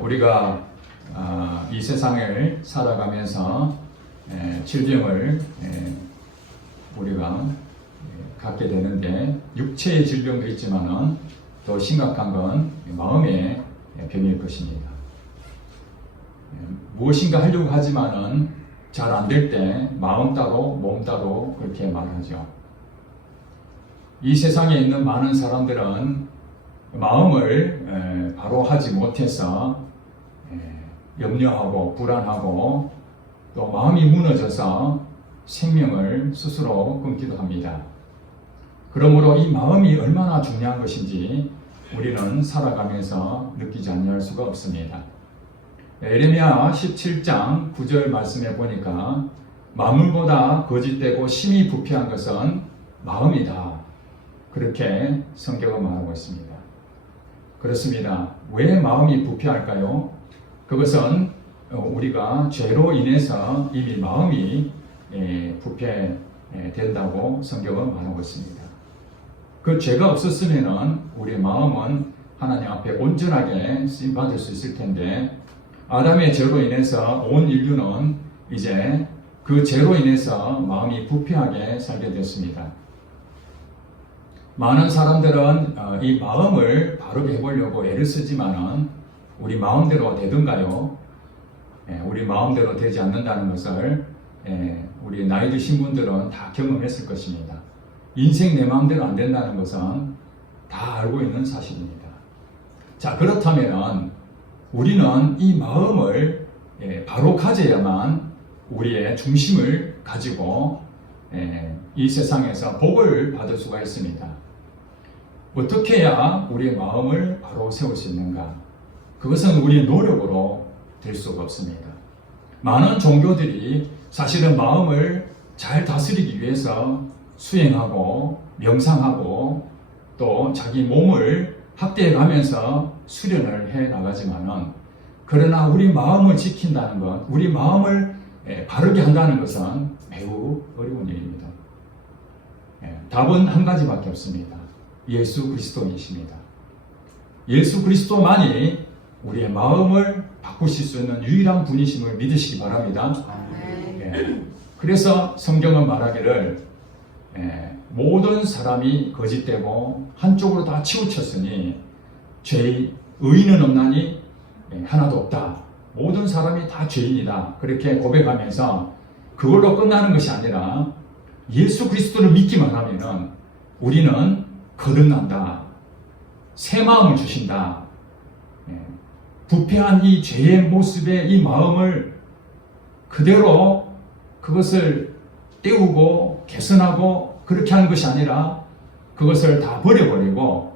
우리가 이 세상을 살아가면서 질병을 우리가 갖게 되는데, 육체의 질병도 있지만은 더 심각한 건 마음의 병일 것입니다. 무엇인가 하려고 하지만은 잘 안 될 때 마음 따로 몸 따로 그렇게 말하죠. 이 세상에 있는 많은 사람들은 마음을 바로 하지 못해서 염려하고 불안하고 또 마음이 무너져서 생명을 스스로 끊기도 합니다. 그러므로 이 마음이 얼마나 중요한 것인지 우리는 살아가면서 느끼지 않을 수가 없습니다. 에레미야 17장 9절 말씀에 보니까 만물보다 거짓되고 심히 부패한 것은 마음이다, 그렇게 성경은 말하고 있습니다. 그렇습니다. 왜 마음이 부패할까요? 그것은 우리가 죄로 인해서 이미 마음이 부패된다고 성경은 말하고 있습니다. 그 죄가 없었으면 우리 마음은 하나님 앞에 온전하게 쓰임받을 수 있을 텐데, 아담의 죄로 인해서 온 인류는 이제 그 죄로 인해서 마음이 부패하게 살게 됐습니다. 많은 사람들은 이 마음을 바르게 해보려고 애를 쓰지만은 우리 마음대로 되던가요? 우리 마음대로 되지 않는다는 것을 우리 나이 드신 분들은 다 경험했을 것입니다. 인생 내 마음대로 안 된다는 것은 다 알고 있는 사실입니다. 자, 그렇다면 우리는 이 마음을 바로 가져야만 우리의 중심을 가지고 이 세상에서 복을 받을 수가 있습니다. 어떻게 해야 우리의 마음을 바로 세울 수 있는가? 그것은 우리의 노력으로 될 수가 없습니다. 많은 종교들이 사실은 마음을 잘 다스리기 위해서 수행하고 명상하고 또 자기 몸을 확대해 가면서 수련을 해 나가지만은, 그러나 우리 마음을 지킨다는 것, 우리 마음을 바르게 한다는 것은 매우 어려운 일입니다. 답은 한 가지밖에 없습니다. 예수 그리스도이십니다. 예수 그리스도만이 우리의 마음을 바꾸실 수 있는 유일한 분이심을 믿으시기 바랍니다. 그래서 성경은 말하기를 모든 사람이 거짓되고 한쪽으로 다 치우쳤으니 의인은 없나니 하나도 없다. 모든 사람이 다 죄인이다, 그렇게 고백하면서 그걸로 끝나는 것이 아니라 예수 그리스도를 믿기만 하면은 우리는 거듭난다, 새 마음을 주신다. 부패한 이 죄의 모습의 이 마음을 그대로 그것을 떼우고 개선하고 그렇게 하는 것이 아니라 그것을 다 버려버리고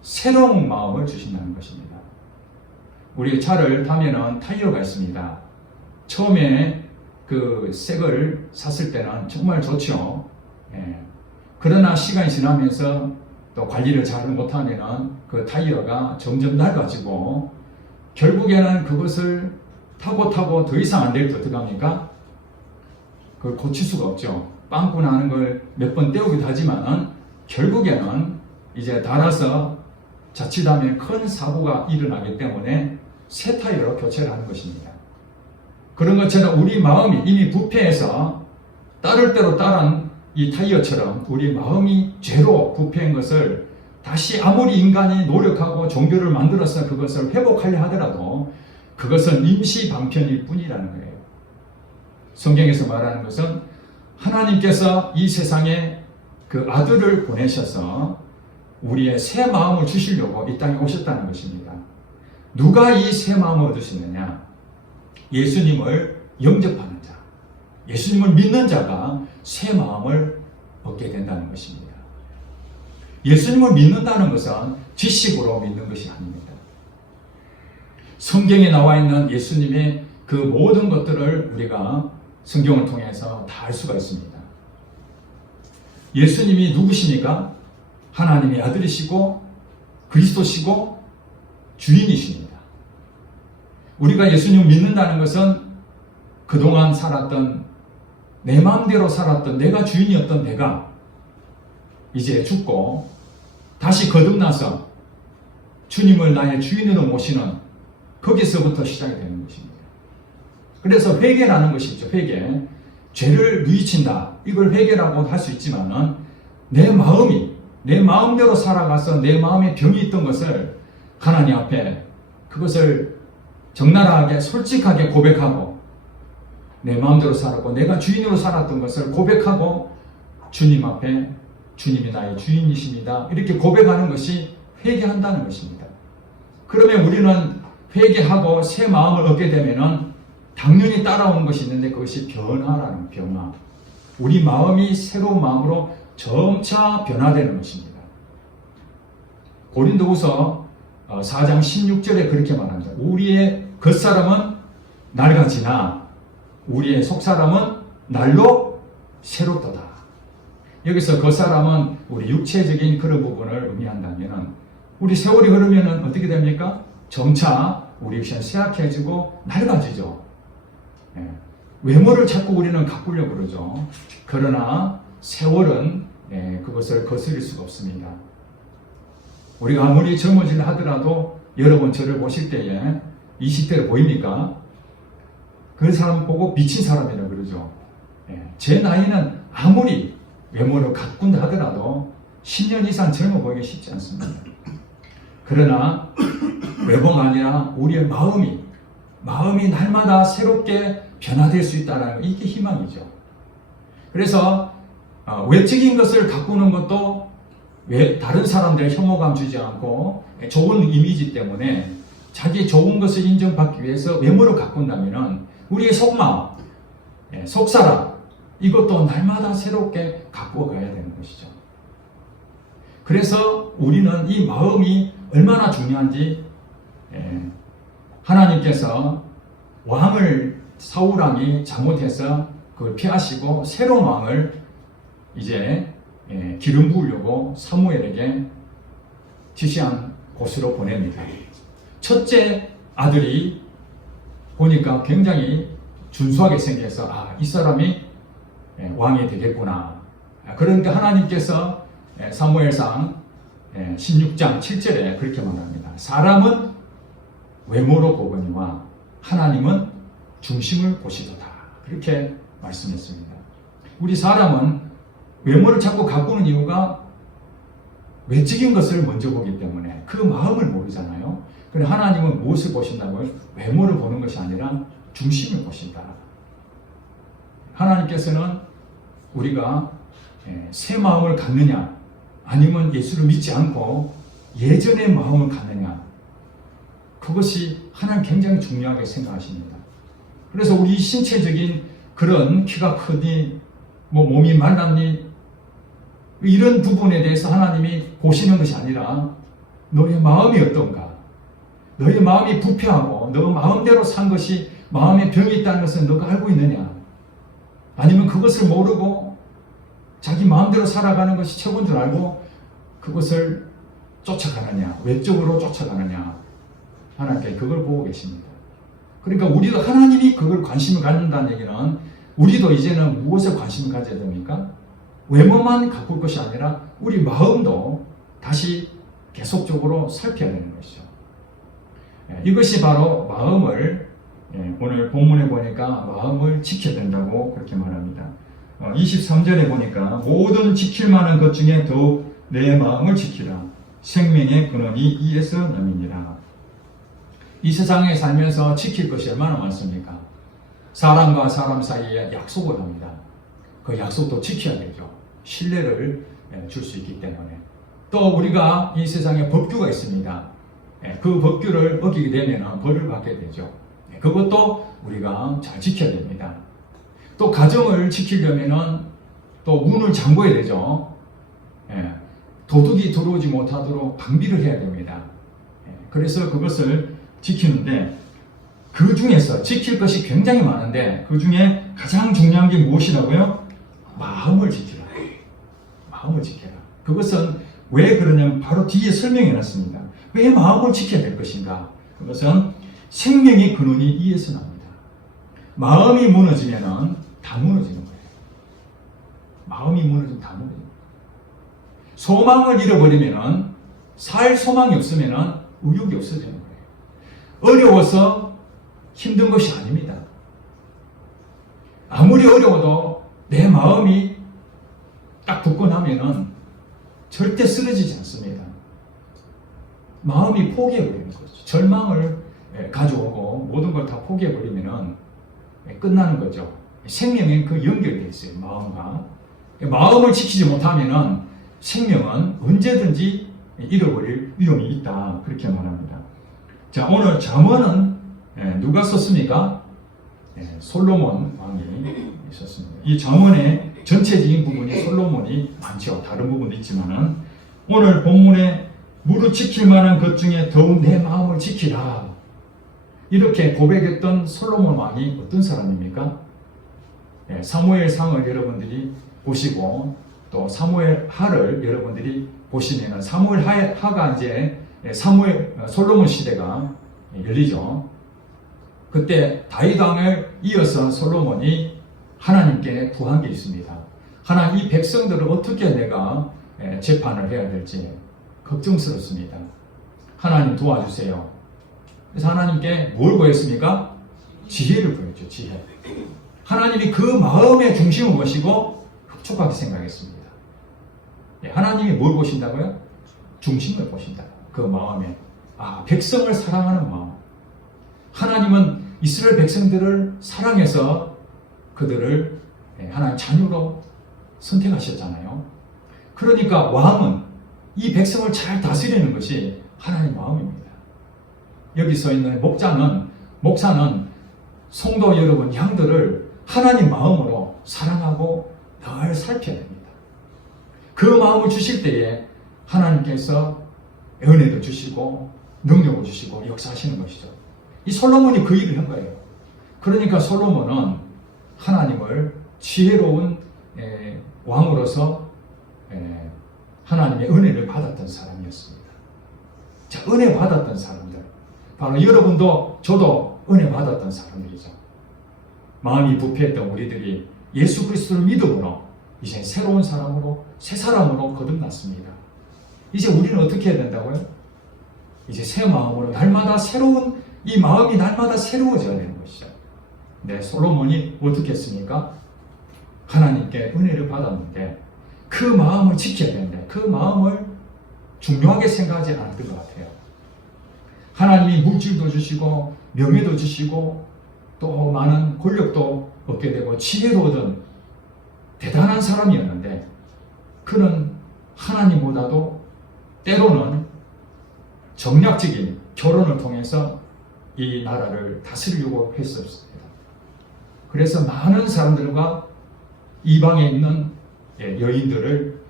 새로운 마음을 주신다는 것입니다. 우리 차를 타면은 타이어가 있습니다. 처음에 그 새 걸 샀을 때는 정말 좋죠. 그러나 시간이 지나면서 또 관리를 잘 못하면은 그 타이어가 점점 낡아지고 결국에는 그것을 타고 더 이상 안 될 때 어떻게 합니까? 그걸 고칠 수가 없죠. 빵꾸 나는 걸 몇 번 떼우기도 하지만은 결국에는 이제 닳아서 자칫하면 큰 사고가 일어나기 때문에 새 타이어로 교체를 하는 것입니다. 그런 것처럼 우리 마음이 이미 부패해서 따를 대로 따른 이 타이어처럼 우리 마음이 죄로 부패한 것을 다시 아무리 인간이 노력하고 종교를 만들어서 그것을 회복하려 하더라도 그것은 임시 방편일 뿐이라는 거예요. 성경에서 말하는 것은 하나님께서 이 세상에 그 아들을 보내셔서 우리의 새 마음을 주시려고 이 땅에 오셨다는 것입니다. 누가 이 새 마음을 얻으시느냐? 예수님을 영접하는 자, 예수님을 믿는 자가 새 마음을 얻게 된다는 것입니다. 예수님을 믿는다는 것은 지식으로 믿는 것이 아닙니다. 성경에 나와 있는 예수님의 그 모든 것들을 우리가 성경을 통해서 다 알 수가 있습니다. 예수님이 누구시니까? 하나님의 아들이시고 그리스도시고 주인이십니다. 우리가 예수님을 믿는다는 것은 그동안 살았던, 내 마음대로 살았던, 내가 주인이었던 내가 이제 죽고 다시 거듭나서 주님을 나의 주인으로 모시는 거기서부터 시작이 되는 것입니다. 그래서 회개라는 것이 있죠. 회개. 죄를 누이친다. 이걸 회개라고 할 수 있지만은 내 마음이 내 마음대로 살아가서 내 마음에 병이 있던 것을 하나님 앞에 그것을 적나라하게 솔직하게 고백하고 내 마음대로 살았고 내가 주인으로 살았던 것을 고백하고 주님 앞에 주님이 나의 주인이십니다. 이렇게 고백하는 것이 회개한다는 것입니다. 그러면 우리는 회개하고 새 마음을 얻게 되면은 당연히 따라오는 것이 있는데 그것이 변화라는 변화. 우리 마음이 새로운 마음으로 점차 변화되는 것입니다. 고린도후서 4장 16절에 그렇게 말합니다. 우리의 겉사람은 낡아지나 우리의 속사람은 날로 새롭도다. 여기서 겉사람은 우리 육체적인 그런 부분을 의미한다면 우리 세월이 흐르면 어떻게 됩니까? 점차 우리 역시 쇠약해지고 낡아지죠. 외모를 자꾸 우리는 가꾸려고 그러죠. 그러나 세월은 그것을 거스릴 수가 없습니다. 우리가 아무리 젊어지려 하더라도 여러분 저를 보실 때에 20대로 보입니까? 그 사람 보고 미친 사람이라고 그러죠. 제 나이는 아무리 외모를 가꾼다 하더라도 10년 이상 젊어 보이기 쉽지 않습니다. 그러나 외모가 아니라 우리의 마음이 날마다 새롭게 변화될 수 있다는 이게 희망이죠. 그래서 외적인 것을 가꾸는 것도 다른 사람들의 혐오감 주지 않고 좋은 이미지 때문에 자기 좋은 것을 인정받기 위해서 외모를 가꾼다면 우리의 속마음, 속사람 이것도 날마다 새롭게 가꾸어 가야 되는 것이죠. 그래서 우리는 이 마음이 얼마나 중요한지 하나님께서 사울왕이 잘못해서 그걸 피하시고 새로운 왕을 이제 기름 부으려고 사무엘에게 지시한 곳으로 보냅니다. 첫째 아들이 보니까 굉장히 준수하게 생겨서 이 사람이 왕이 되겠구나. 그러니까 하나님께서 사무엘상 16장 7절에 그렇게 말합니다. 사람은 외모로 보거니와 하나님은 중심을 보시도다. 그렇게 말씀했습니다. 우리 사람은 외모를 자꾸 가꾸는 이유가 외적인 것을 먼저 보기 때문에 그 마음을 모르잖아요. 그런데 하나님은 무엇을 보신다고요? 외모를 보는 것이 아니라 중심을 보신다. 하나님께서는 우리가 새 마음을 갖느냐 아니면 예수를 믿지 않고 예전의 마음을 갖느냐 그것이 하나님 굉장히 중요하게 생각하십니다. 그래서 우리 신체적인 그런 키가 크니 몸이 말랐니 이런 부분에 대해서 하나님이 보시는 것이 아니라 너의 마음이 어떤가? 너의 마음이 부패하고 너 마음대로 산 것이 마음에 병이 있다는 것은 너가 알고 있느냐? 아니면 그것을 모르고 자기 마음대로 살아가는 것이 최고인 줄 알고 그것을 쫓아가느냐? 외적으로 쫓아가느냐? 하나님께 그걸 보고 계십니다. 그러니까 우리도 하나님이 그걸 관심을 갖는다는 얘기는 우리도 이제는 무엇에 관심을 가져야 됩니까? 외모만 가꿀 것이 아니라 우리 마음도 다시 계속적으로 살펴야 되는 것이죠. 이것이 바로 마음을 오늘 본문에 보니까 마음을 지켜야 된다고 그렇게 말합니다. 23절에 보니까 모든 지킬 만한 것 중에 더욱 내 마음을 지키라. 생명의 근원이 이에서 남이니라. 이 세상에 살면서 지킬 것이 얼마나 많습니까? 사람과 사람 사이에 약속을 합니다. 그 약속도 지켜야 되죠. 신뢰를 줄 수 있기 때문에. 또 우리가 이 세상에 법규가 있습니다. 그 법규를 어기게 되면 벌을 받게 되죠. 그것도 우리가 잘 지켜야 됩니다. 또 가정을 지키려면 또 문을 잠궈야 되죠. 도둑이 들어오지 못하도록 방비를 해야 됩니다. 그래서 그것을 지키는데 그 중에서 지킬 것이 굉장히 많은데 그 중에 가장 중요한 게 무엇이라고요? 마음을 지키라. 마음을 지켜라. 그것은 왜 그러냐면 바로 뒤에 설명해 놨습니다. 왜 마음을 지켜야 될 것인가? 그것은 생명의 근원이 이에서 납니다. 마음이 무너지면 다 무너지는 거예요. 마음이 무너지면 다 무너지는 거예요. 소망을 잃어버리면 살 소망이 없으면 의욕이 없어지는 거예요. 어려워서 힘든 것이 아닙니다. 아무리 어려워도 내 마음이 딱 붙고 나면은 절대 쓰러지지 않습니다. 마음이 포기해버리는 거죠. 절망을 가져오고 모든 걸 다 포기해버리면은 끝나는 거죠. 생명에 그 연결되어 있어요. 마음과. 마음을 지키지 못하면은 생명은 언제든지 잃어버릴 위험이 있다. 그렇게 말합니다. 자, 오늘 잠언은 누가 썼습니까? 솔로몬 왕이 있었습니다. 이 잠언의 전체적인 부분이 솔로몬이 많죠. 다른 부분도 있지만은 오늘 본문에 무릇 지킬 만한 것 중에 더욱 내 마음을 지키라. 이렇게 고백했던 솔로몬 왕이 어떤 사람입니까? 사무엘상을 여러분들이 보시고 또 사무엘하를 여러분들이 보시면 사무엘하가 이제 솔로몬 시대가 열리죠. 그때 다윗 왕을 이어서 솔로몬이 하나님께 구한 게 있습니다. 하나님, 이 백성들을 어떻게 내가 재판을 해야 될지 걱정스럽습니다. 하나님 도와주세요. 그래서 하나님께 뭘 구했습니까? 지혜를 구했죠. 지혜. 하나님이 그 마음의 중심을 보시고 흡족하게 생각했습니다. 하나님이 뭘 보신다고요? 중심을 보신다. 그 마음에. 백성을 사랑하는 마음. 하나님은 이스라엘 백성들을 사랑해서 그들을 하나님 자녀로 선택하셨잖아요. 그러니까 왕은 이 백성을 잘 다스리는 것이 하나님 마음입니다. 여기 서 있는 목사는 성도 여러분, 양들을 하나님 마음으로 사랑하고 늘 살펴야 됩니다. 그 마음을 주실 때에 하나님께서 은혜도 주시고 능력을 주시고 역사하시는 것이죠. 이 솔로몬이 그 일을 한 거예요. 그러니까 솔로몬은 하나님을 지혜로운 왕으로서 하나님의 은혜를 받았던 사람이었습니다. 자, 은혜 받았던 사람들, 바로 여러분도 저도 은혜 받았던 사람들이죠. 마음이 부패했던 우리들이 예수 그리스도를 믿음으로 이제 새로운 사람으로, 새 사람으로 거듭났습니다. 이제 우리는 어떻게 해야 된다고요? 이제 새 마음으로 날마다 새로운, 이 마음이 날마다 새로워져야 되는 것이죠. 솔로몬이 어떻게 했습니까? 하나님께 은혜를 받았는데 그 마음을 지켜야 되는데 그 마음을 중요하게 생각하지 않았던 것 같아요. 하나님이 물질도 주시고 명예도 주시고 또 많은 권력도 얻게 되고 지혜도 얻은 대단한 사람이었는데 그는 하나님보다도 때로는 정략적인 결혼을 통해서 이 나라를 다스리려고 했었습니다. 그래서 많은 사람들과 이방에 있는 여인들을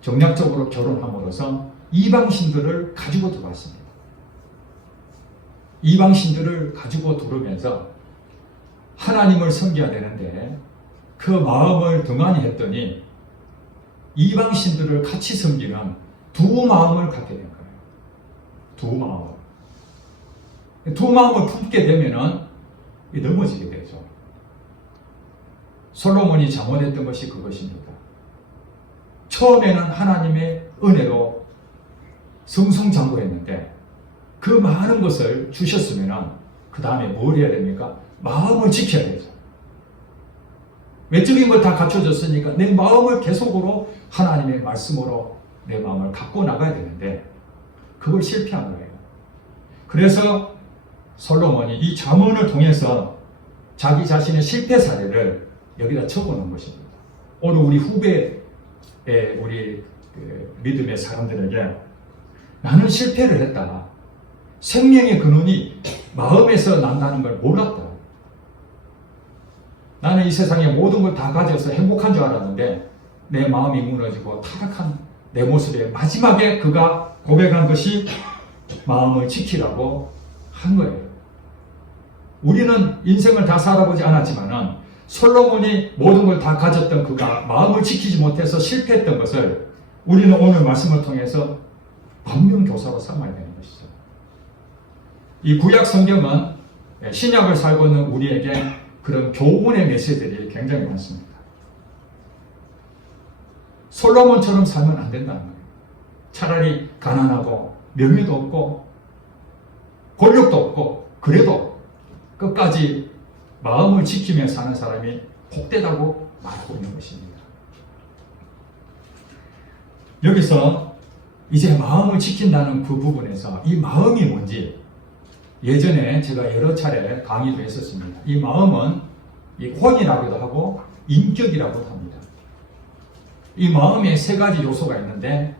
정략적으로 결혼함으로써 이방신들을 가지고 들어왔습니다. 이방신들을 가지고 들어오면서 하나님을 섬겨야 되는데 그 마음을 등한히 했더니 이방신들을 같이 섬기는 두 마음을 갖게 된 거예요. 두 마음을. 두 마음을 품게 되면은 넘어지게 되죠. 솔로몬이 잠언했던 것이 그것입니다. 처음에는 하나님의 은혜로 승승장구했는데 그 많은 것을 주셨으면 그 다음에 뭘 해야 됩니까? 마음을 지켜야 되죠. 외적인 걸 다 갖춰졌으니까 내 마음을 계속으로 하나님의 말씀으로 내 마음을 갖고 나가야 되는데 그걸 실패한 거예요. 그래서 솔로몬이 이 잠언을 통해서 자기 자신의 실패 사례를 여기다 적어놓은 것입니다. 오늘 우리 후배의 우리 믿음의 사람들에게 나는 실패를 했다. 생명의 근원이 마음에서 난다는 걸 몰랐다. 나는 이 세상에 모든 걸 다 가져서 행복한 줄 알았는데 내 마음이 무너지고 타락한 내 모습에 마지막에 그가 고백한 것이 마음을 지키라고 한 거예요. 우리는 인생을 다 살아보지 않았지만은 솔로몬이 모든 걸 다 가졌던 그가 마음을 지키지 못해서 실패했던 것을 우리는 오늘 말씀을 통해서 반면교사로 삼아야 되는 것이죠. 이 구약 성경은 신약을 살고 있는 우리에게 그런 교훈의 메시지들이 굉장히 많습니다. 솔로몬처럼 살면 안 된다는 거예요. 차라리 가난하고 명예도 없고 권력도 없고 그래도 끝까지 마음을 지키며 사는 사람이 복되다고 말하고 있는 것입니다. 여기서 이제 마음을 지킨다는 그 부분에서 이 마음이 뭔지 예전에 제가 여러 차례 강의도 했었습니다. 이 마음은 이 혼이라고도 하고 인격이라고도 합니다. 이 마음에 세 가지 요소가 있는데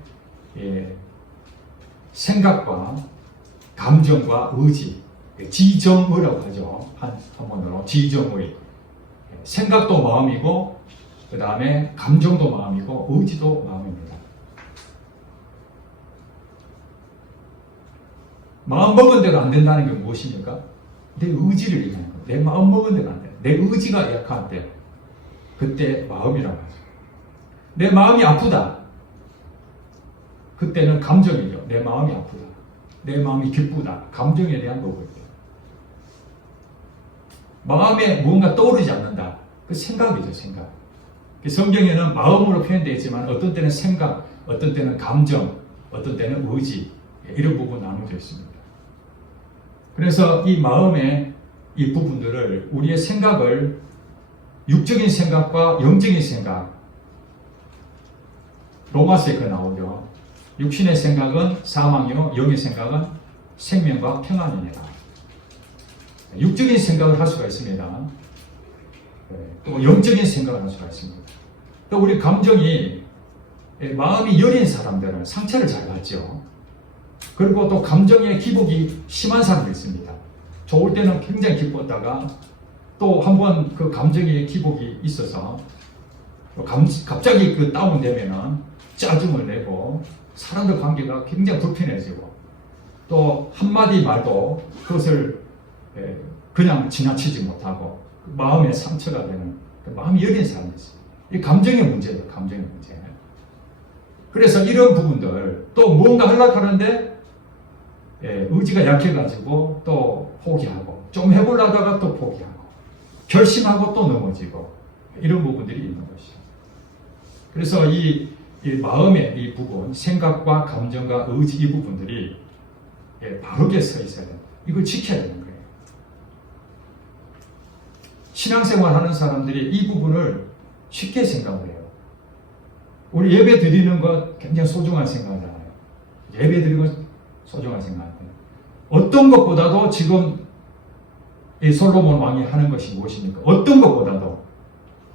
생각과 감정과 의지, 지정의라고 하죠. 한번으로 지정의. 생각도 마음이고 그 다음에 감정도 마음이고 의지도 마음입니다. 마음 먹은 대로 안 된다는 게 무엇입니까? 내 의지를 얘기하는 거예요. 내 마음 먹은 대로 안 돼. 내 의지가 약할 때 그때 마음이라고 하죠. 내 마음이 아프다. 그때는 감정이죠. 내 마음이 아프다. 내 마음이 기쁘다. 감정에 대한 거고요. 마음에 뭔가 떠오르지 않는다. 그 생각이죠, 생각. 성경에는 마음으로 표현되어 있지만 어떤 때는 생각, 어떤 때는 감정, 어떤 때는 의지, 이런 부분 나눠져 있습니다. 그래서 이 마음의 이 부분들을 우리의 생각을 육적인 생각과 영적인 생각, 로마서에 그 나오죠. 육신의 생각은 사망이요, 영의 생각은 생명과 평안이니라. 육적인 생각을 할 수가 있습니다. 또 영적인 생각을 할 수가 있습니다. 또 우리 감정이 마음이 여린 사람들은 상처를 잘 받죠. 그리고 또 감정의 기복이 심한 사람도 있습니다. 좋을 때는 굉장히 기뻤다가 또 한번 그 감정의 기복이 있어서 갑자기 그 다운되면은 짜증을 내고 사람들 관계가 굉장히 불편해지고 또 한마디 말도 그것을 그냥 지나치지 못하고 마음의 상처가 되는 마음이 여린 사람이 있어요. 이 감정의 문제예요. 감정의 문제. 그래서 이런 부분들 또 뭔가 하려고 하는데 의지가 약해가지고 또 포기하고 좀 해보려다가 또 포기하고 결심하고 또 넘어지고 이런 부분들이 있는 것이죠. 그래서 이 마음의 이 부분, 생각과 감정과 의지 이 부분들이 바르게 서 있어야 돼요. 이걸 지켜야 되는 거예요. 신앙생활 하는 사람들이 이 부분을 쉽게 생각을 해요. 우리 예배 드리는 것 굉장히 소중한 생각이잖아요. 예배 드리는 것 소중한 생각이에요. 어떤 것보다도 지금 이 솔로몬 왕이 하는 것이 무엇입니까? 어떤 것보다도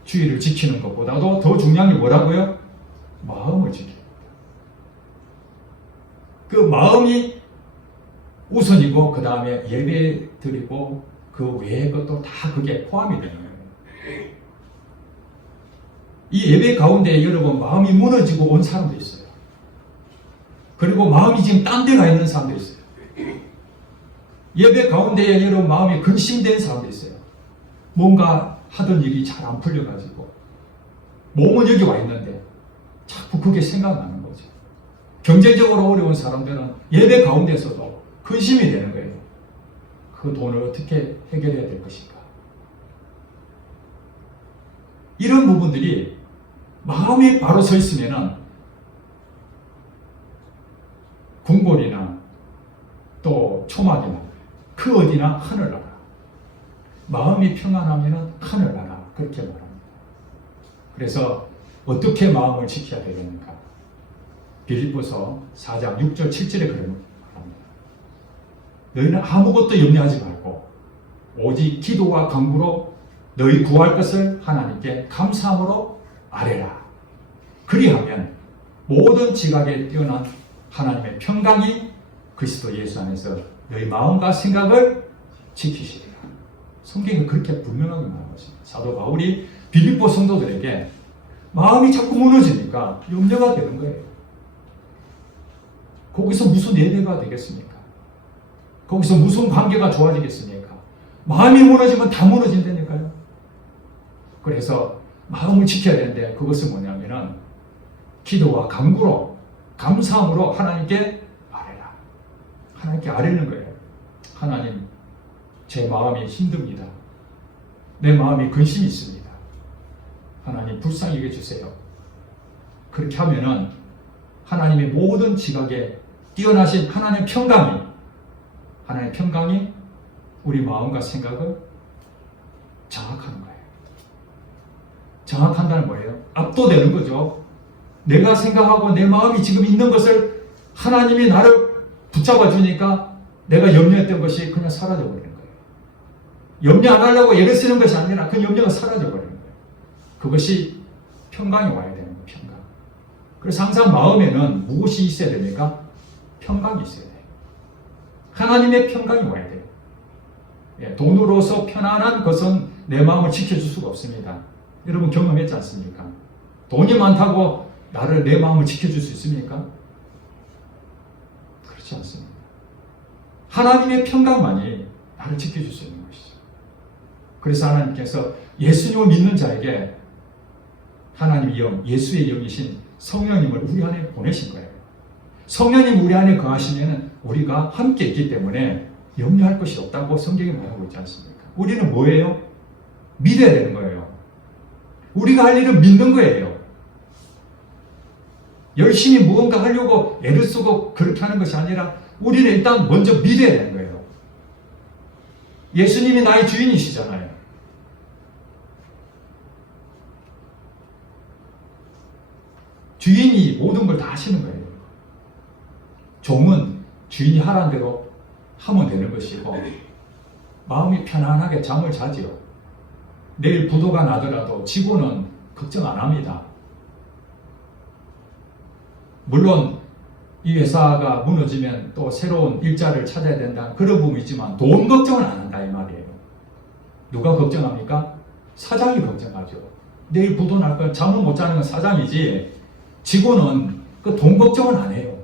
주의를 지키는 것보다도 더 중요한 게 뭐라고요? 마음을 지킵니다. 그 마음이 우선이고 그 다음에 예배 드리고 그 외의 것도 다 그게 포함이 되는 거예요. 이 예배 가운데 여러분 마음이 무너지고 온 사람도 있어요. 그리고 마음이 지금 딴 데 가 있는 사람도 있어요. 예배 가운데에 여러분 마음이 근심된 사람도 있어요. 뭔가 하던 일이 잘 안 풀려가지고 몸은 여기 와 있는데 자꾸 그게 생각나는 거죠. 경제적으로 어려운 사람들은 예배 가운데서도 근심이 되는 거예요. 그 돈을 어떻게 해결해야 될 것인가. 이런 부분들이 마음이 바로 서 있으면은 궁궐이나 또 초막이나 그 어디나 하늘나라. 마음이 평안하면은 하늘나라. 그렇게 말합니다. 그래서 어떻게 마음을 지켜야 되겠는가? 빌립보서 4장 6절 7절에 그런 말합니다. 너희는 아무것도 염려하지 말고 오직 기도와 간구로 너희 구할 것을 하나님께 감사함으로 아뢰라. 그리하면 모든 지각에 뛰어난 하나님의 평강이 그리스도 예수 안에서 너희 마음과 생각을 지키시리라. 성경은 그렇게 분명하게 말하고 있습니다. 사도 바울이 빌립보 성도들에게 마음이 자꾸 무너지니까 염려가 되는 거예요. 거기서 무슨 예배가 되겠습니까? 거기서 무슨 관계가 좋아지겠습니까? 마음이 무너지면 다 무너진다니까요. 그래서 마음을 지켜야 되는데 그것은 뭐냐면은 기도와 간구로 감사함으로 하나님께 아뢰라. 하나님께 아뢰는 거예요. 하나님, 제 마음이 힘듭니다. 내 마음이 근심이 있습니다. 하나님 불쌍히 여겨주세요. 그렇게 하면은 하나님의 모든 지각에 뛰어나신 하나님의 평강이 하나님의 평강이 우리 마음과 생각을 장악하는 거예요. 장악한다는 거예요. 압도되는 거죠. 내가 생각하고 내 마음이 지금 있는 것을 하나님이 나를 붙잡아 주니까 내가 염려했던 것이 그냥 사라져 버리는 거예요. 염려 안 하려고 애를 쓰는 것이 아니라 그 염려가 사라져 버리는 거예요. 그것이 평강이 와야 되는 거예요. 평강. 그래서 항상 마음에는 무엇이 있어야 됩니까? 평강이 있어야 돼요. 하나님의 평강이 와야 돼요. 예, 돈으로서 편안한 것은 내 마음을 지켜줄 수가 없습니다. 여러분 경험했지 않습니까? 돈이 많다고 내 마음을 지켜줄 수 있습니까? 그렇지 않습니다. 하나님의 평강만이 나를 지켜줄 수 있는 것이죠. 그래서 하나님께서 예수님을 믿는 자에게 하나님의 영, 예수의 영이신 성령님을 우리 안에 보내신 거예요. 성령님 우리 안에 거하시면 우리가 함께 있기 때문에 염려할 것이 없다고 성경이 말하고 있지 않습니까? 우리는 뭐예요? 믿어야 되는 거예요. 우리가 할 일은 믿는 거예요. 열심히 무언가 하려고 애를 쓰고 그렇게 하는 것이 아니라 우리는 일단 먼저 믿어야 되는 거예요. 예수님이 나의 주인이시잖아요. 주인이 모든 걸 다 하시는 거예요. 종은 주인이 하라는 대로 하면 되는 것이고 마음이 편안하게 잠을 자지요. 내일 부도가 나더라도 직원은 걱정 안 합니다. 물론 이 회사가 무너지면 또 새로운 일자를 찾아야 된다는 그런 부분이 있지만 돈 걱정은 안 한다 이 말이에요. 누가 걱정합니까? 사장이 걱정하죠. 내일 부도 날 건 잠을 못 자는 건 사장이지 직원은 그 돈 걱정은 안 해요.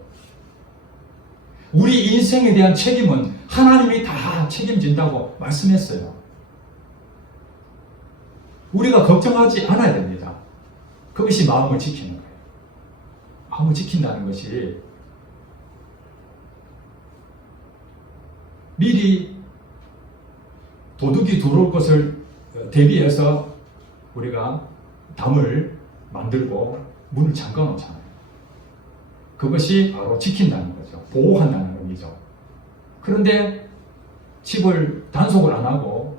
우리 인생에 대한 책임은 하나님이 다 책임진다고 말씀했어요. 우리가 걱정하지 않아야 됩니다. 그것이 마음을 지키는 거예요. 마음을 지킨다는 것이 미리 도둑이 들어올 것을 대비해서 우리가 담을 만들고 문을 잠가 놓잖아요. 그것이 바로 지킨다는 거죠. 보호한다는 의미죠. 그런데 집을 단속을 안 하고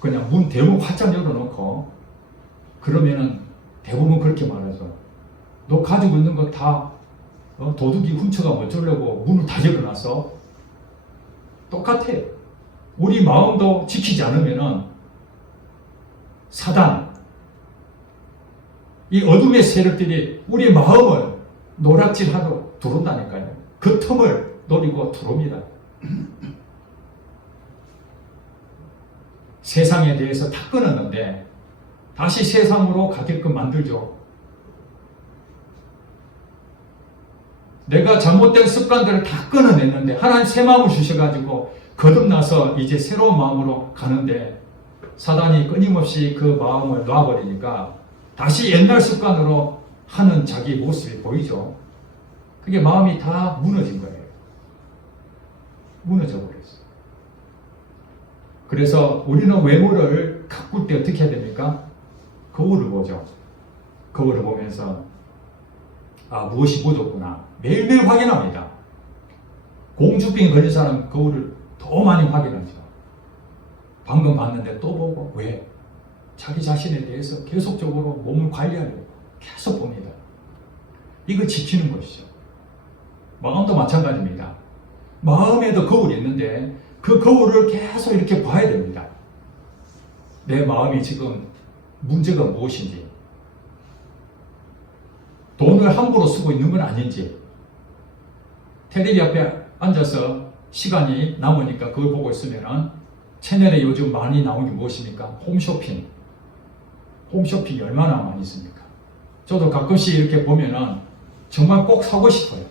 그냥 문 대문 활짝 열어놓고 그러면은 대부분 그렇게 말하죠. 너 가지고 있는 거 다 도둑이 훔쳐가면 어쩌려고 문을 다 열어놨어? 똑같아요. 우리 마음도 지키지 않으면은 사단, 이 어둠의 세력들이 우리 마음을 노략질하러 들어온다니까요. 그 틈을 노리고 들어옵니다. 세상에 대해서 다 끊었는데 다시 세상으로 가게끔 만들죠. 내가 잘못된 습관들을 다 끊어냈는데 하나님 새 마음을 주셔가지고 거듭나서 이제 새로운 마음으로 가는데 사단이 끊임없이 그 마음을 놔버리니까 다시 옛날 습관으로 하는 자기 모습이 보이죠. 그게 마음이 다 무너진 거예요. 무너져 버렸어요. 그래서 우리는 외모를 가꿀 때 어떻게 해야 됩니까? 거울을 보죠. 거울을 보면서 무엇이 묻었구나. 매일매일 확인합니다. 공주병에 걸린 사람 거울을 더 많이 확인하죠. 방금 봤는데 또 보고 왜? 자기 자신에 대해서 계속적으로 몸을 관리하려고 계속 봅니다. 이걸 지키는 것이죠. 마음도 마찬가지입니다. 마음에도 거울이 있는데 그 거울을 계속 이렇게 봐야 됩니다. 내 마음이 지금 문제가 무엇인지, 돈을 함부로 쓰고 있는 건 아닌지, 텔레비 앞에 앉아서 시간이 남으니까 그걸 보고 있으면 채널에 요즘 많이 나오는 게 무엇입니까? 홈쇼핑. 홈쇼핑이 얼마나 많이 있습니까? 저도 가끔씩 이렇게 보면은 정말 꼭 사고 싶어요.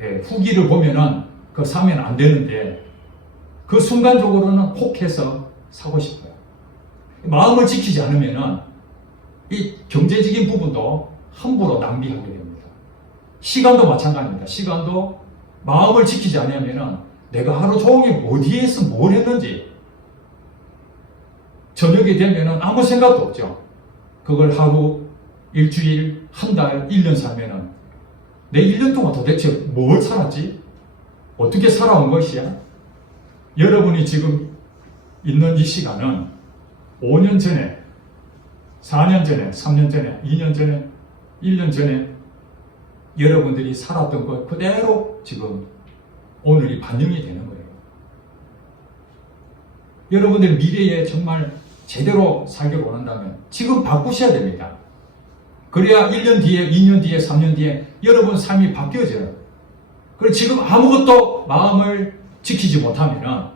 예, 후기를 보면은 그거 사면 안 되는데 그 순간적으로는 혹해서 사고 싶어요. 마음을 지키지 않으면은 이 경제적인 부분도 함부로 낭비하게 됩니다. 시간도 마찬가지입니다. 시간도 마음을 지키지 않으면은 내가 하루 종일 어디에서 뭘 했는지 저녁이 되면은 아무 생각도 없죠. 그걸 하루, 일주일, 한 달, 1년 살면은 내 1년 동안 도대체 뭘 살았지? 어떻게 살아온 것이야? 여러분이 지금 있는 이 시간은 5년 전에, 4년 전에, 3년 전에, 2년 전에, 1년 전에 여러분들이 살았던 것 그대로 지금 오늘이 반영이 되는 거예요. 여러분들 미래에 정말 제대로 살기를 원한다면 지금 바꾸셔야 됩니다. 그래야 1년 뒤에, 2년 뒤에, 3년 뒤에 여러분 삶이 바뀌어져요. 그리고 지금 아무것도 마음을 지키지 못하면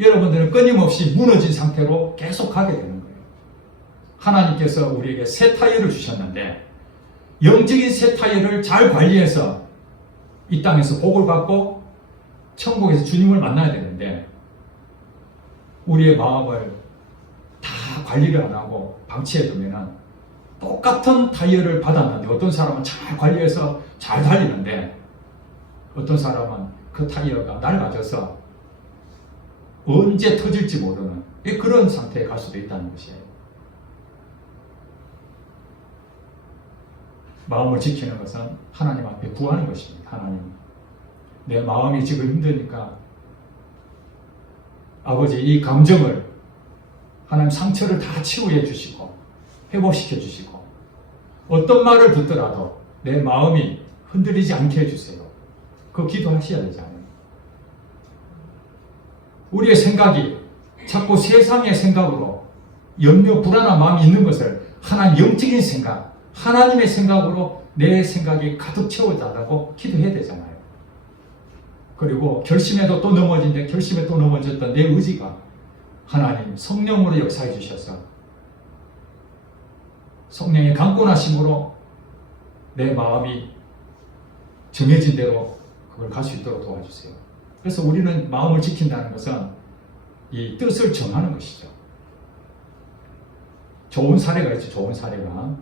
여러분들은 끊임없이 무너진 상태로 계속 가게 되는 거예요. 하나님께서 우리에게 새 타이어를 주셨는데 영적인 새 타이어를 잘 관리해서 이 땅에서 복을 받고 천국에서 주님을 만나야 되는데 우리의 마음을 다 관리를 안 하고 방치해 두면 똑같은 타이어를 받았는데 어떤 사람은 잘 관리해서 잘 달리는데 어떤 사람은 그 타이어가 낡아져서 언제 터질지 모르는 그런 상태에 갈 수도 있다는 것이에요. 마음을 지키는 것은 하나님 앞에 구하는 것입니다. 하나님, 내 마음이 지금 힘드니까 아버지 이 감정을 하나님 상처를 다 치유해 주시고 회복시켜 주시고 어떤 말을 듣더라도 내 마음이 흔들리지 않게 해주세요. 그 기도하셔야 되잖아요. 우리의 생각이 자꾸 세상의 생각으로 염려 불안한 마음이 있는 것을 하나님 영적인 생각, 하나님의 생각으로 내 생각이 가득 채워달라고 기도해야 되잖아요. 그리고 결심해도 또 넘어진데 결심에 또 넘어졌던 내 의지가 하나님 성령으로 역사해 주셔서 성령의 강권하심으로 내 마음이 정해진 대로 그걸 갈 수 있도록 도와주세요. 그래서 우리는 마음을 지킨다는 것은 이 뜻을 정하는 것이죠. 좋은 사례가 있죠. 좋은 사례가.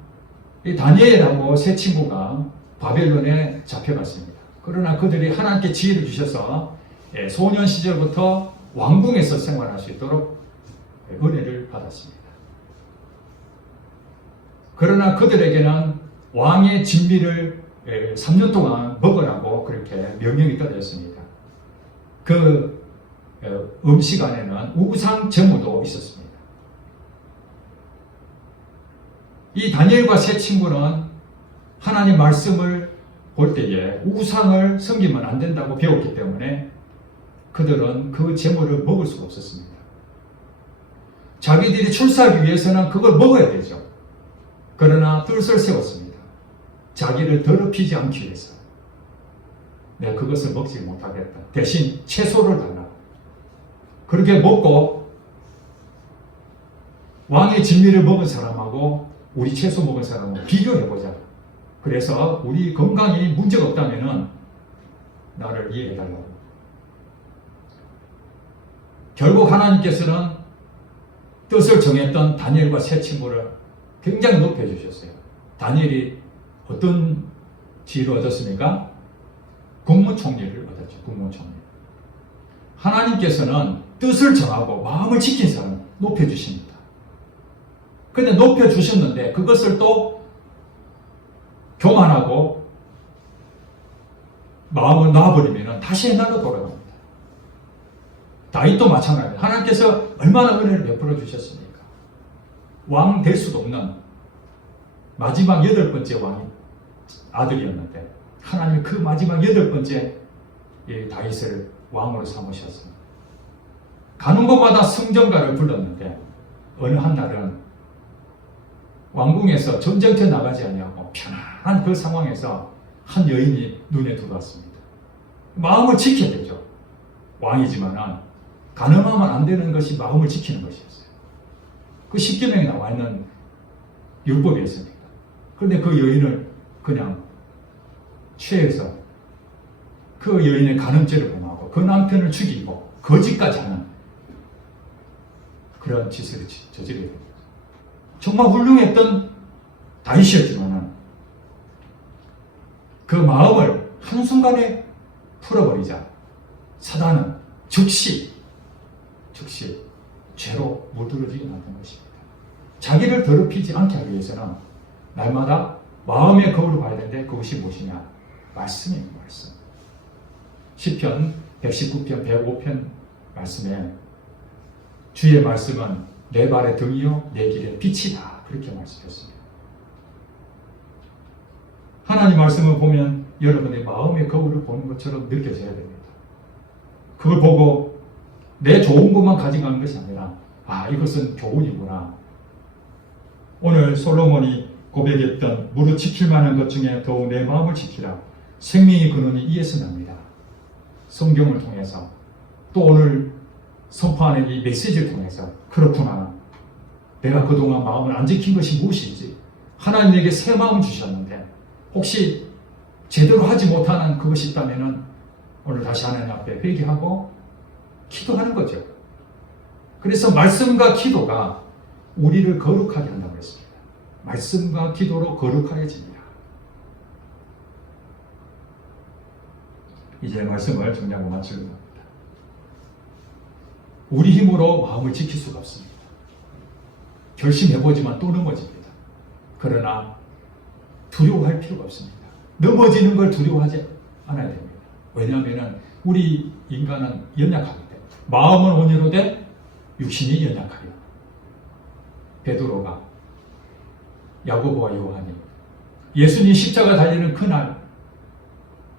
이 다니엘하고 세 친구가 바벨론에 잡혀갔습니다. 그러나 그들이 하나님께 지혜를 주셔서 소년 시절부터 왕궁에서 생활할 수 있도록 은혜를 받았습니다. 그러나 그들에게는 왕의 진미를 3년 동안 먹으라고 그렇게 명령이 떨어졌습니다. 그 음식 안에는 우상 제무도 있었습니다. 이 다니엘과 세 친구는 하나님 말씀을 볼 때에 우상을 섬기면 안 된다고 배웠기 때문에 그들은 그 제물을 먹을 수가 없었습니다. 자기들이 출세하기 위해서는 그걸 먹어야 되죠. 그러나 뜻을 세웠습니다. 자기를 더럽히지 않기 위해서. 내가 그것을 먹지 못하겠다. 대신 채소를 달라. 그렇게 먹고 왕의 진미를 먹은 사람하고 우리 채소 먹은 사람하고 비교해보자. 그래서 우리 건강이 문제가 없다면 나를 이해해달라고. 결국 하나님께서는 뜻을 정했던 다니엘과 세 친구를 굉장히 높여주셨어요. 다니엘이 어떤 지위를 얻었습니까? 국무총리를 얻었죠. 국무총리. 하나님께서는 뜻을 정하고 마음을 지킨 사람 높여주십니다. 근데 높여주셨는데 그것을 또 교만하고 마음을 놔버리면 다시 옛날로 돌아갑니다. 다윗도 마찬가지입니다. 하나님께서 얼마나 은혜를 베풀어 주셨습니까? 왕 될 수도 없는 마지막 8번째 왕이 아들이었는데 하나님이 그 마지막 8번째 다윗을 왕으로 삼으셨습니다. 가는 곳마다 승전가를 불렀는데 어느 한 날은 왕궁에서 전쟁터에 나가지 아니하고 편안한 그 상황에서 한 여인이 눈에 들어왔습니다. 마음을 지켜야 되죠. 왕이지만은 가늠하면 안 되는 것이 마음을 지키는 것이었어요. 그 10계명에 나와 있는 율법이었습니다. 그런데 그 여인을 그냥 취해서 그 여인의 간음죄를 범하고 그 남편을 죽이고 거짓까지 하는 그런 짓을 저지르게 됩니다. 정말 훌륭했던 다윗이었지만은 그 마음을 한순간에 풀어버리자 사단은 즉시 죄로 물들어지게 만든 것입니다. 자기를 더럽히지 않게 하기 위해서는 날마다 마음의 거울을 봐야 되는데 그것이 무엇이냐? 말씀입니다. 말씀. 시편 119편 105편 말씀에 주의 말씀은 내 발의 등이요 내 길의 빛이다 그렇게 말씀했습니다. 하나님 말씀을 보면 여러분의 마음의 거울을 보는 것처럼 느껴져야 됩니다. 그걸 보고 내 좋은 것만 가져가는 것이 아니라 이것은 교훈이구나. 오늘 솔로몬이 고백했던 무릇 지킬 만한 것 중에 더욱 내 마음을 지키라. 생명의 근원이 이에서 납니다. 성경을 통해서 또 오늘 선포하는 이 메시지를 통해서 그렇구나. 내가 그동안 마음을 안 지킨 것이 무엇이지? 하나님에게 새 마음을 주셨는데 혹시 제대로 하지 못하는 그것이 있다면 오늘 다시 하나님 앞에 회개하고 기도하는 거죠. 그래서 말씀과 기도가 우리를 거룩하게 한다고 했습니다. 말씀과 기도로 거룩하게집니다. 이제 말씀을 정리하고 마치려고 합니다. 우리 힘으로 마음을 지킬 수가 없습니다. 결심해보지만 또 넘어집니다. 그러나 두려워할 필요가 없습니다. 넘어지는 걸 두려워하지 않아야 됩니다. 왜냐하면 우리 인간은 연약하기 때문에 마음은 온유로되 육신이 연약하여. 베드로가 야고보와 요한이 예수님 십자가 달리는 그날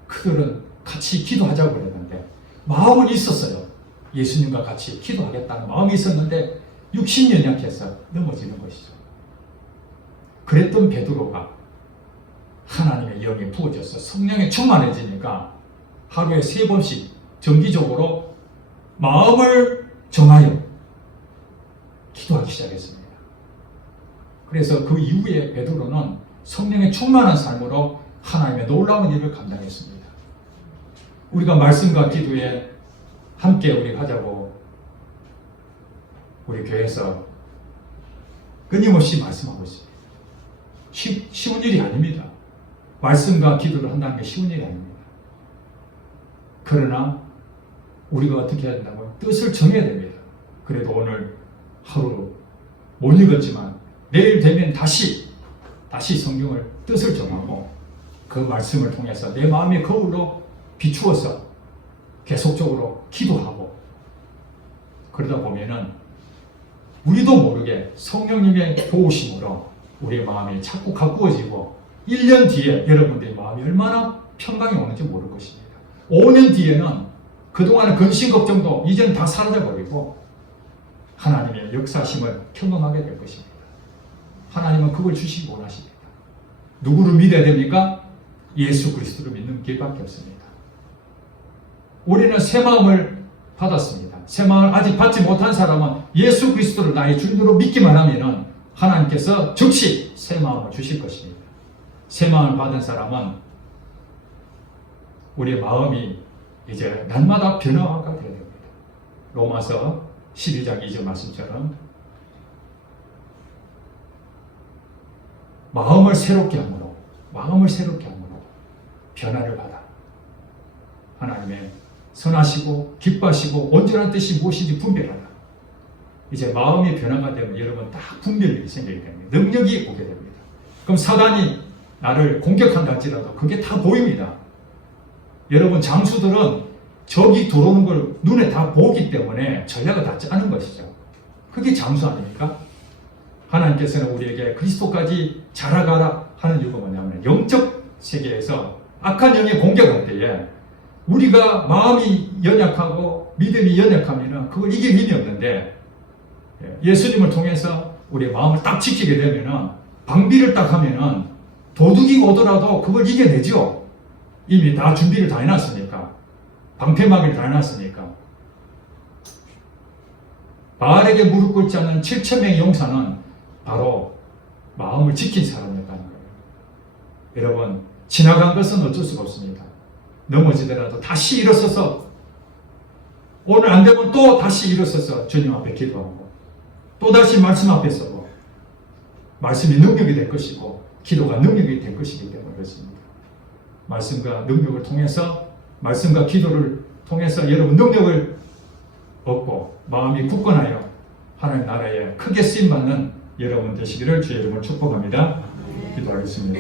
그들은 같이 기도하자고 그랬는데 마음은 있었어요. 예수님과 같이 기도하겠다는 마음이 있었는데 육신이 연약해서 넘어지는 것이죠. 그랬던 베드로가 하나님의 영이 부어져서 성령에 충만해지니까 하루에 3번씩 정기적으로 마음을 정하여 기도하기 시작했습니다. 그래서 그 이후에 베드로는 성령에 충만한 삶으로 하나님의 놀라운 일을 감당했습니다. 우리가 말씀과 기도에 함께 우리 하자고 우리 교회에서 끊임없이 말씀하고 있습니다. 쉬운 일이 아닙니다. 말씀과 기도를 한다는 게 쉬운 일이 아닙니다. 그러나 우리가 어떻게 해야 된다고요? 뜻을 정해야 됩니다. 그래도 오늘 하루 못 읽었지만 내일 되면 다시 성경을 뜻을 정하고 그 말씀을 통해서 내 마음의 거울로 비추어서 계속적으로 기도하고 그러다 보면은 우리도 모르게 성령님의 도우심으로 우리의 마음이 자꾸 가꾸어지고 1년 뒤에 여러분들의 마음이 얼마나 평강이 오는지 모를 것입니다. 5년 뒤에는 그동안의 근심 걱정도 이제는 다 사라져버리고 하나님의 역사심을 경험하게 될 것입니다. 하나님은 그걸 주시기 원하십니다. 누구를 믿어야 됩니까? 예수 그리스도를 믿는 길밖에 없습니다. 우리는 새 마음을 받았습니다. 새 마음을 아직 받지 못한 사람은 예수 그리스도를 나의 주인으로 믿기만 하면 하나님께서 즉시 새 마음을 주실 것입니다. 새 마음을 받은 사람은 우리의 마음이 이제 날마다 변화가 되어야 됩니다. 로마서 12장 2절 말씀처럼 마음을 새롭게 함으로 변화를 받아 하나님의 선하시고 기뻐하시고 온전한 뜻이 무엇인지 분별하라. 이제 마음이 변화가 되면 여러분 딱 분별력이 생기게 됩니다. 능력이 오게 됩니다. 그럼 사단이 나를 공격한다 할지라도 그게 다 보입니다. 여러분 장수들은 적이 들어오는 걸 눈에 다 보기 때문에 전략을 다 짜는 것이죠. 그게 장수 아닙니까? 하나님께서는 우리에게 그리스도까지 자라가라 하는 이유가 뭐냐면 영적 세계에서 악한 영이 공격할 때에 우리가 마음이 연약하고 믿음이 연약하면 그걸 이길 힘이 없는데 예수님을 통해서 우리의 마음을 딱 지키게 되면 방비를 딱 하면 도둑이 오더라도 그걸 이겨내죠. 이미 다 준비를 다 해놨으니까. 방패막이를 다 해놨으니까. 바알에게 무릎 꿇지 않는 7,000명의 용사는 바로 마음을 지킨 사람이었다는 거예요. 여러분, 지나간 것은 어쩔 수가 없습니다. 넘어지더라도 다시 일어서서 오늘 안 되면 또 다시 일어서서 주님 앞에 기도하고 또 다시 말씀 앞에 서고 말씀이 능력이 될 것이고 기도가 능력이 될 것이기 때문에 그렇습니다. 말씀과 능력을 통해서 말씀과 기도를 통해서 여러분 능력을 얻고 마음이 굳건하여 하나님 나라에 크게 쓰임받는 여러분 되시기를 주의 이름으로 축복합니다. 기도하겠습니다.